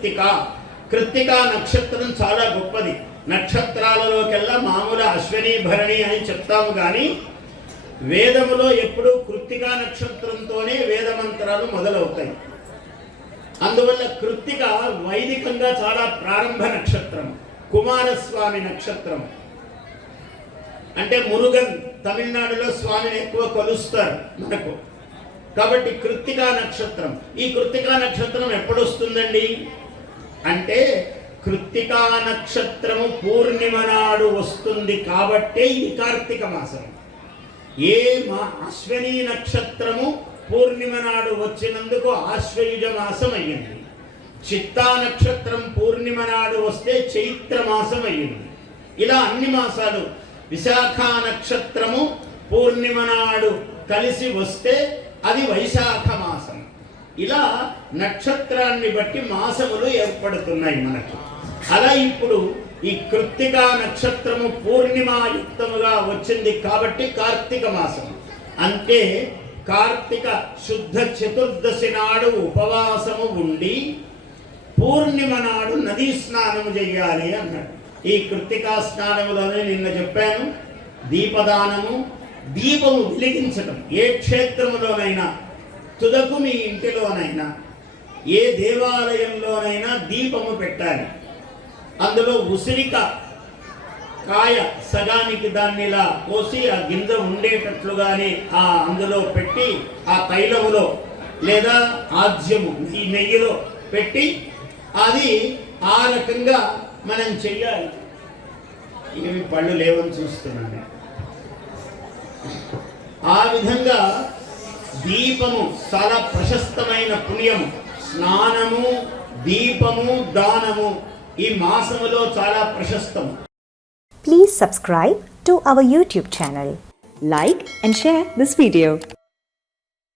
కృత్తిక. కృత్తిక నక్షత్రం చాలా గొప్పది. నక్షత్రాలలోకెల్లా మామూలు అశ్విని భరణి అని చెప్తాము కానీ వేదములో ఎప్పుడూ కృత్తికా నక్షత్రంతోనే వేదమంత్రాలు మొదలవుతాయి. అందువల్ల కృత్తిక వైదికంగా చాలా ప్రారంభ నక్షత్రం కుమారస్వామి నక్షత్రం. అంటే మురుగన్ తమిళనాడులో స్వామిని ఎక్కువ కొలుస్తారు మనకు. కాబట్టి కృత్తికా నక్షత్రం. ఈ కృత్తికా నక్షత్రం ఎప్పుడు వస్తుందండి అంటే కృత్తికా నక్షత్రము పూర్ణిమ నాడు వస్తుంది కాబట్టే ఇది కార్తీక మాసం. ఏ మా అశ్విని నక్షత్రము పూర్ణిమ నాడు వచ్చినందుకు ఆశ్వయుజ మాసం అయ్యింది. చిత్తా నక్షత్రం పూర్ణిమ నాడు వస్తే చైత్ర మాసం అయ్యింది. ఇలా అన్ని మాసాలు విశాఖ నక్షత్రము పూర్ణిమ నాడు కలిసి వస్తే అది వైశాఖ మాసం ఇలా నక్షత్రాన్ని బట్టి మాసములు ఏర్పడుతున్నాయి మనకి. అలా ఇప్పుడు ఈ కృత్తికా నక్షత్రము పూర్ణిమాయుక్తముగా వచ్చింది కాబట్టి కార్తీక మాసం. అంటే కార్తీక శుద్ధ చతుర్దశి నాడు ఉపవాసము ఉండి పూర్ణిమ నాడు నదీ స్నానం చేయాలి అన్నాడు. ఈ కృత్తికా స్నానములోనే నిన్న చెప్పాను. దీపదానము దీపము వెలిగించటం ఏ క్షేత్రములోనైనా తుదకు మీ ఇంటిలోనైనా ఏ దేవాలయంలోనైనా దీపము పెట్టాలి. అందులో ఉసిరిక కాయ సగానికి దాన్ని ఇలా కోసి ఆ గింజ ఉండేటట్లుగానే ఆ అందులో పెట్టి ఆ తైలములో లేదా ఆజ్యము ఈ నెయ్యిలో పెట్టి అది ఆ రకంగా మనం చెయ్యాలి. ఇవి పళ్ళు లేవని చూస్తున్నాను. ఆ విధంగా దీపము చాలా ప్రశస్తమైన పుణ్యము స్నానము దీపము దానము ఈ మాసములో చాలా ప్రశస్తము Please subscribe to our YouTube channel. Like and share this video.